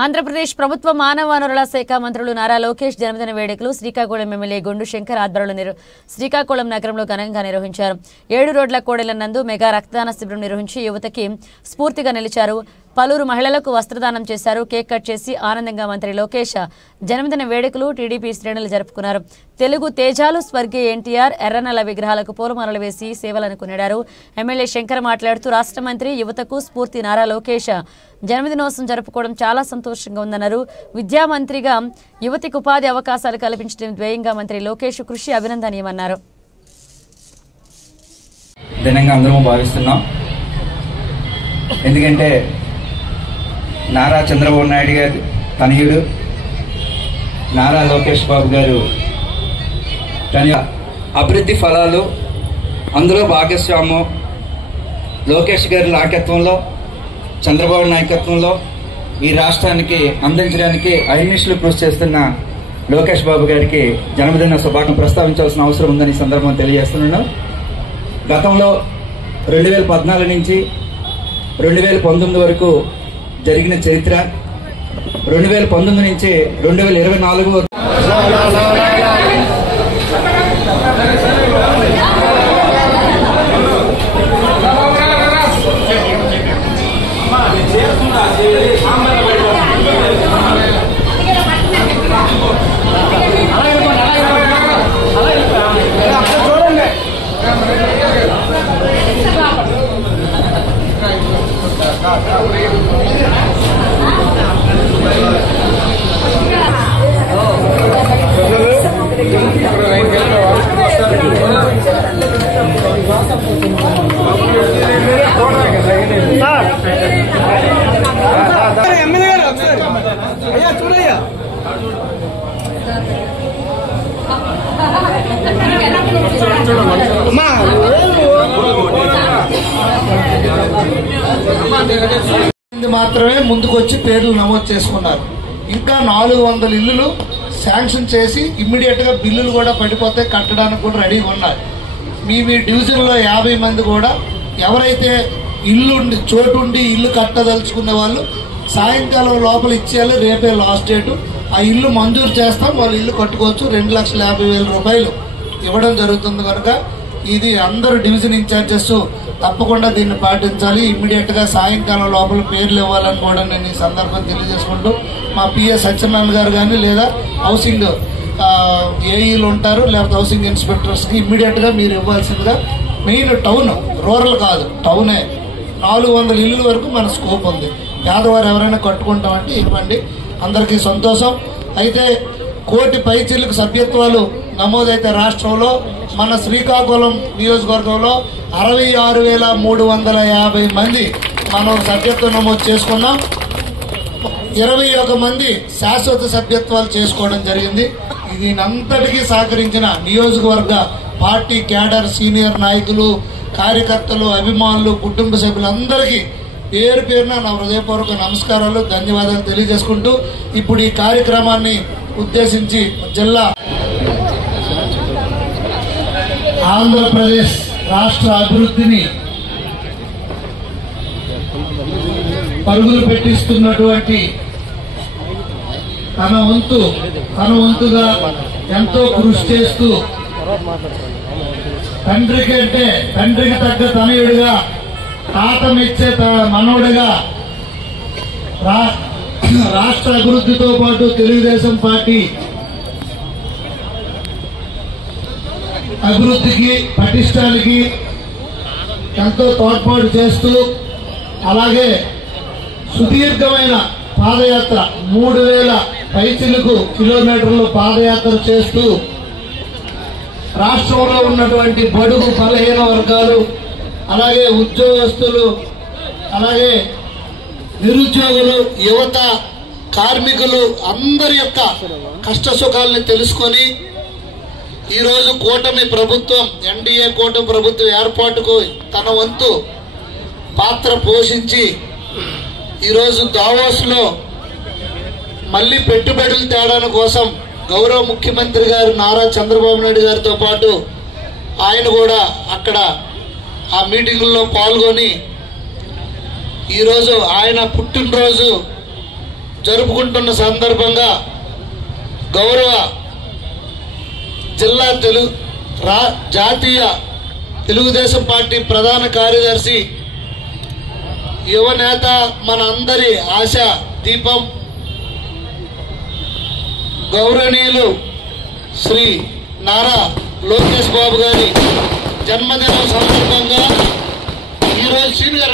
ఆంధ్రప్రదేశ్ ప్రభుత్వ మానవ వనరుల శాఖ మంత్రులు నారా లోకేష్ జన్మదిన వేడుకలు శ్రీకాకుళం ఎమ్మెల్యే గుండు శంకర్ ఆధ్వర్యంలో శ్రీకాకుళం నగరంలో ఘనంగా నిర్వహించారు. 7 రోడ్ల కోడెల నందు మెగా రక్తదాన శిబిరం నిర్వహించి యువతకి స్ఫూర్తిగా నిలిచారు. పలువురు మహిళలకు వస్త్రదానం చేశారు. కేక్ కట్ చేసి ఆనందంగా మంత్రి లోకేష్ జన్మదిన వేడుకలు టీడీపీ శ్రేణులు జరుపుకున్నారు. తెలుగు తేజాలు స్వర్గీయ ఎన్టీఆర్ ఎర్రనల్ల విగ్రహాలకు పూలమాలలు వేసి సేవలను కొనియాడారు. ఎమ్మెల్యే శంకర్ మాట్లాడుతూ రాష్ట్ర మంత్రి యువతకు స్ఫూర్తి నారా లోకేష్ జన్మదినోత్సవం జరుపుకోవడం చాలా సంతోషంగా ఉందన్నారు. విద్యామంత్రిగా యువతికి ఉపాధి అవకాశాలు కల్పించడం ధ్యేయంగా మంత్రి లోకేష్ కృషి అభినందనీయమన్నారు. దినంగా అందరూ భావిస్తున్నాం. ఎందుకంటే నారా చంద్రబాబు నాయుడు గారి తనయుడు నారా లోకేష్ బాబు గారు అభివృద్ధి ఫలాలు అందులో భాగస్వామ్యం లోకేష్ గారి నాయకత్వంలో చంద్రబాబు నాయకత్వంలో ఈ రాష్ట్రానికి అందించడానికి అహర్నిశలు కృషి చేస్తున్న లోకేష్ బాబు గారికి జన్మదిన శుభాకాంక్షలు ప్రస్తావించాల్సిన అవసరం ఉందని సందర్భం తెలియజేస్తున్నాను. గతంలో 2014 నుంచి 2019 వరకు జరిగిన చరిత్ర, 2019 నుంచి 2024 వరకు మాత్రమే ముందుకొచ్చి పేర్లు నమోదు చేసుకున్నారు. ఇంకా 400 ఇళ్లు శాంక్షన్ చేసి ఇమ్మీడియట్ గా బిల్లులు కూడా పడిపోతే కట్టడానికి కూడా రెడీగా ఉన్నారు. మీ డివిజన్ లో 50 మంది కూడా ఎవరైతే చోటుండి ఇల్లు కట్టదలుచుకునే వాళ్ళు సాయంకాలం లోపల ఇచ్చేయాలి. రేపే లాస్ట్ డేటు. ఆ ఇల్లు మంజూరు చేస్తాం, వాళ్ళు ఇల్లు కట్టుకోవచ్చు. 2,50,000 రూపాయలు ఇవ్వడం జరుగుతుంది. కనుక ఇది అందరూ డివిజన్ ఇన్ఛార్జెస్ తప్పకుండా దీన్ని పాటించాలి. ఇమ్మీడియట్ గా సాయంకాలం లోపల పేర్లు ఇవ్వాలని కూడా నేను ఈ సందర్భం తెలియజేసుకుంటూ మా పిఎస్ సత్యనారాయణ గారు కానీ లేదా హౌసింగ్ ఏఈలు ఉంటారు, లేకపోతే హౌసింగ్ ఇన్స్పెక్టర్స్ కి ఇమ్మీడియట్ గా మీరు ఇవ్వాల్సిందిగా. మెయిన్ టౌన్, రూరల్ కాదు, టౌనే. 400 ఇళ్ల వరకు మన స్కోప్ ఉంది. పేదవారు ఎవరైనా కట్టుకుంటామంటే ఇవ్వండి, అందరికీ సంతోషం. అయితే 1 కోటి పైచిలకు సభ్యత్వాలు నమోదైతే రాష్ట్రంలో మన శ్రీకాకుళం నియోజకవర్గంలో 66,350 మంది మనం సభ్యత్వం నమోదు చేసుకున్నాం. 21 మంది శాశ్వత సభ్యత్వాలు చేసుకోవడం జరిగింది. దీనంతటికీ సహకరించిన నియోజకవర్గ పార్టీ క్యాడర్, సీనియర్ నాయకులు, కార్యకర్తలు, అభిమానులు, కుటుంబ సభ్యులందరికీ పేరు పేరున నా హృదయపూర్వక నమస్కారాలు, ధన్యవాదాలు తెలియజేసుకుంటూ ఇప్పుడు ఈ కార్యక్రమాన్ని ఉద్దేశించి జిల్లా ఆంధ్రప్రదేశ్ రాష్ట్ర అభివృద్ధిని పరుగులు పెట్టిస్తున్నటువంటి తన వంతుగా ఎంతో కృషి చేస్తూ తండ్రికి తగ్గ తనయుడిగా, తాత మెచ్చే మనవుడిగా రాష్ట్ర అభివృద్ధితో పాటు తెలుగుదేశం పార్టీ అభివృద్ధికి, పటిష్టానికి ఎంతో తోడ్పాటు చేస్తూ, అలాగే సుదీర్ఘమైన పాదయాత్ర 3,000 పైచిలకు కిలోమీటర్లు పాదయాత్ర చేస్తూ రాష్ట్రంలో ఉన్నటువంటి బడుగు బలహీన వర్గాలు, అలాగే ఉద్యోగస్తులు, అలాగే నిరుద్యోగులు, యువత, కార్మికులు అందరి యొక్క కష్ట సుఖాలను తెలుసుకొని ఈరోజు కూటమి ప్రభుత్వం, ఎన్డీఏ కూటమి ప్రభుత్వం ఏర్పాటుకు తన వంతు పాత్ర పోషించి ఈరోజు దావోస్ లో మళ్లీ పెట్టుబడులు తేడాల కోసం గౌరవ ముఖ్యమంత్రి గారు నారా చంద్రబాబు నాయుడు గారితో పాటు ఆయన కూడా అక్కడ ఆ మీటింగుల్లో పాల్గొని ఈరోజు ఆయన పుట్టినరోజు జరుపుకుంటున్న సందర్భంగా గౌరవ జిల్లా జాతీయ తెలుగుదేశం పార్టీ ప్రధాన కార్యదర్శి యువనేత మన అందరి ఆశ దీపం గౌరవనీయులు శ్రీ నారా లోకేష్ బాబు గారి జన్మదినం సందర్భంగా ఈరోజు సీనియర్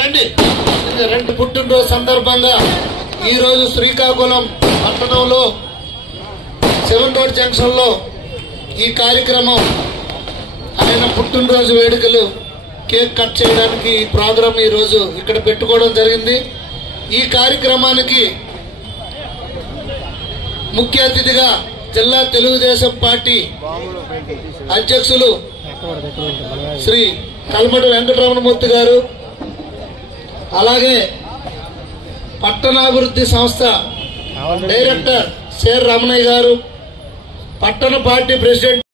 రెండు పుట్టినరోజు సందర్భంగా ఈరోజు శ్రీకాకుళం పట్టణంలో 7 రోడ్ జంక్షన్ లో ఈ కార్యక్రమం ఆయన పుట్టినరోజు వేడుకలు కేక్ కట్ చేయడానికి ఈ ప్రోగ్రాం ఈ రోజు ఇక్కడ పెట్టుకోవడం జరిగింది. ఈ కార్యక్రమానికి ముఖ్య అతిథిగా జిల్లా తెలుగుదేశం పార్టీ అధ్యక్షులు శ్రీ కల్మటి వెంకటరమణమూర్తి గారు, అలాగే పట్టణాభివృద్ధి సంస్థ డైరెక్టర్ సేర్ రమణయ్య గారు, పట్టణ పార్టీ ప్రెసిడెంట్